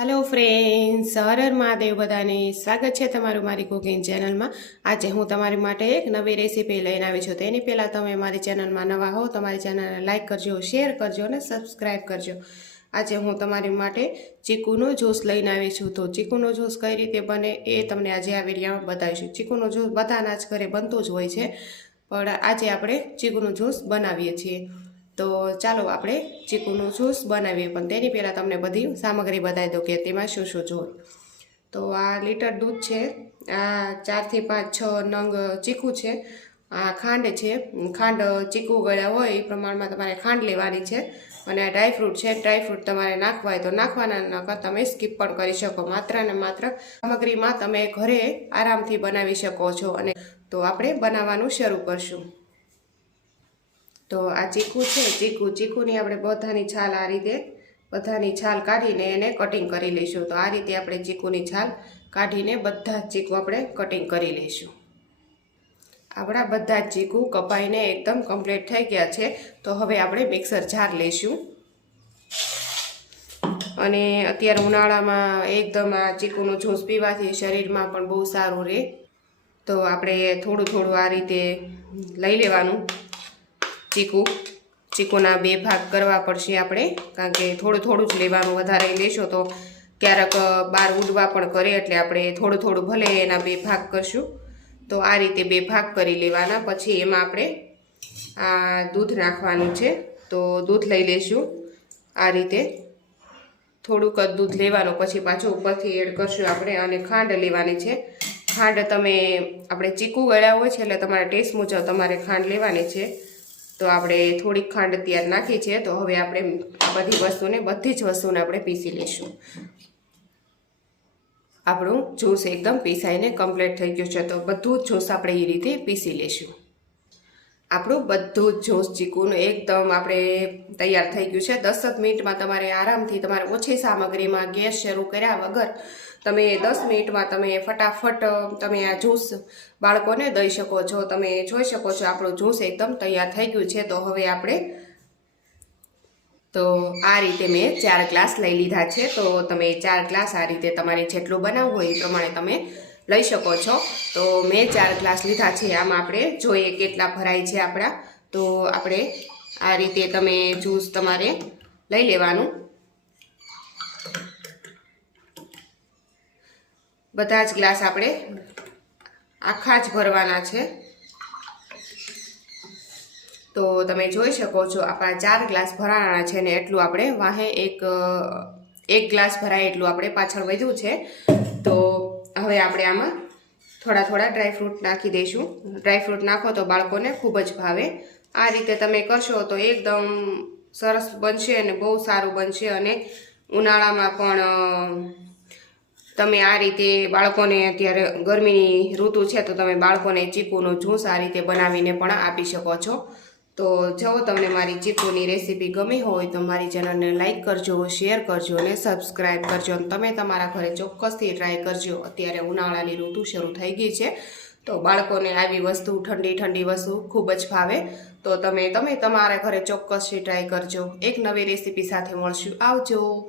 Hello friends હર મહાદેવ. બધાને સ્વાગત છે તમારું મારી કુકિંગ ચેનલમાં આજે હું તમારી માટે એક નવી રેસીપી લઈને આવી છું. તેની પહેલાં તમે મારી ચેનલમાં નવા હો તમારી ચેનલને લાઇક કરજો શેર કરજો અને સબસ્ક્રાઈબ કરજો. આજે હું તમારી માટે ચીકુનો જ્યુસ લઈને આવી છું. તો ચીકુનો જ્યુસ કઈ રીતે બને એ તમને આજે આ વિડીયામાં બતાવીશું. ચીકુનો જ્યુસ બધાના જ ઘરે બનતું જ હોય છે. પણ આજે આપણે ચીકુનો જ્યુસ બનાવીએ છીએ. તો ચાલો આપણે ચીકુનું જ્યુસ બનાવીએ. પણ તેની પહેલાં તમને બધી સામગ્રી બતાવી દઉં કે તેમાં શું શું જોઈએ તો આ લીટર દૂધ છે, આ ચારથી પાંચ છ નંગ ચીકુ છે, આ ખાંડ છે. ખાંડ ચીકુ ગળ્યા હોય એ પ્રમાણમાં તમારે ખાંડ લેવાની છે. અને આ ડ્રાયફ્રૂટ છે ડ્રાયફ્રૂટ તમારે નાખવા હોય તો નાખવાના, નકર તમે સ્કીપ પણ કરી શકો. માત્ર ને માત્ર સામગ્રીમાં તમે ઘરે આરામથી બનાવી શકો છો. અને તો આપણે બનાવવાનું શરૂ કરશું. તો આ ચીકુ છે, ચીકુ, ચીકુની આપણે બધાની છાલ આ રીતે, બધાની છાલ કાઢીને એને કટિંગ કરી લઈશું. તો આ રીતે આપણે ચીકુની છાલ કાઢીને બધા જ ચીકુ આપણે કટિંગ કરી લઈશું. આપણા બધા જ ચીકુ કપાઈને એકદમ કમ્પ્લીટ થઈ ગયા છે. તો હવે આપણે મિક્સર જાર લઈશું. અને અત્યારે ઉનાળામાં એકદમ આ ચીકુનું જ્યુસ પીવાથી શરીરમાં પણ બહુ સારું રહે તો આપણે થોડું થોડું આ રીતે લઈ લેવાનું. ચીકુ, ચીકુના બે ભાગ કરવા પડશે આપણે, કારણ કે થોડું થોડું જ લેવાનું વધારે લેશો તો ક્યારેક બહાર ઉડવા પણ કરે એટલે આપણે થોડું થોડું ભલે એના બે ભાગ કરશું. તો આ રીતે બે ભાગ કરી લેવાના, પછી એમાં આપણે આ દૂધ નાખવાનું છે. તો દૂધ લઈ લેશું આ રીતે. થોડુંક જ દૂધ લેવાનું, પછી પાછું ઉપરથી એડ કરશું આપણે અને ખાંડ લેવાની છે. ખાંડ તમે, આપણે ચીકુ ગળ્યા હોય છે એટલે તમારા ટેસ્ટ મુજબ તમારે ખાંડ લેવાની છે. તો આપણે થોડીક ખાંડ અત્યારે નાખી છે, તો હવે આપણે બધી વસ્તુને, બધી જ વસ્તુને આપણે પીસી લઈશું. આપણું જ્યુસ એકદમ પીસાઈને કમ્પ્લીટ થઈ ગયું છે, તો બધું જ જ્યુસ આપણે એ રીતે પીસી લઈશું. આપણું બધું જ જોશ ચીકુનું એકદમ આપણે તૈયાર થઈ ગયું છે. દસ જ મિનિટમાં તમારે આરામથી તમારે ઓછી સામગ્રીમાં ગેસ શરૂ કર્યા વગર તમે દસ મિનિટમાં તમે ફટાફટ તમે આ જ્યુસ બાળકોને દઈ શકો છો. તમે જોઈ શકો છો આપણું જ્યુસ એકદમ તૈયાર થઈ ગયું છે. તો હવે આપણે, તો આ રીતે મેં ચાર ગ્લાસ લઈ લીધા છે. તો તમે ચાર ગ્લાસ આ રીતે તમારે જેટલું બનાવવું હોય એ પ્રમાણે તમે લઈ શકો છો. તો મેં ચાર ગ્લાસ લીધા છે. આમાં આપણે જોઈએ કેટલા ભરાય છે આપણા. તો આપણે આ રીતે તમે જ્યુસ તમારે લઈ લેવાનું. બધા જ ગ્લાસ આપણે આખા જ ભરવાના છે. તો તમે જોઈ શકો છો, આપણા ચાર ગ્લાસ ભરાવાના છે ને એટલું આપણે વાહે એક એક ગ્લાસ ભરાય એટલું આપણે પાછળ વધ્યું છે. તો હવે આપણે આમાં થોડા થોડા ડ્રાયફ્રૂટ નાખી દઈશું. ડ્રાયફ્રૂટ નાખો તો બાળકોને ખૂબ જ ભાવે. આ રીતે તમે કરશો તો એકદમ સરસ બનશે અને બહુ સારું બનશે અને ઉનાળામાં પણ તમે આ રીતે બાળકોને અત્યારે ગરમીની ઋતુ છે તો તમે બાળકોને ચીકુનો જ્યુસ આ રીતે બનાવીને પણ આપી શકો છો. તો જો તમને મારી ચીકુની રેસીપી ગમી હોય તો મારી ચેનલને લાઇક કરજો, શેર કરજો અને સબસ્ક્રાઈબ કરજો અને તમે તમારા ઘરે ચોક્કસથી ટ્રાય કરજો. અત્યારે ઉનાળાની ઋતુ શરૂ થઈ ગઈ છે. તો બાળકોને આવી વસ્તુ, ઠંડી ઠંડી વસ્તુ ખૂબ જ ભાવે. તો તમે તમે તમારા ઘરે ચોક્કસથી ટ્રાય કરજો. એક નવી રેસીપી સાથે મળશું. આવજો.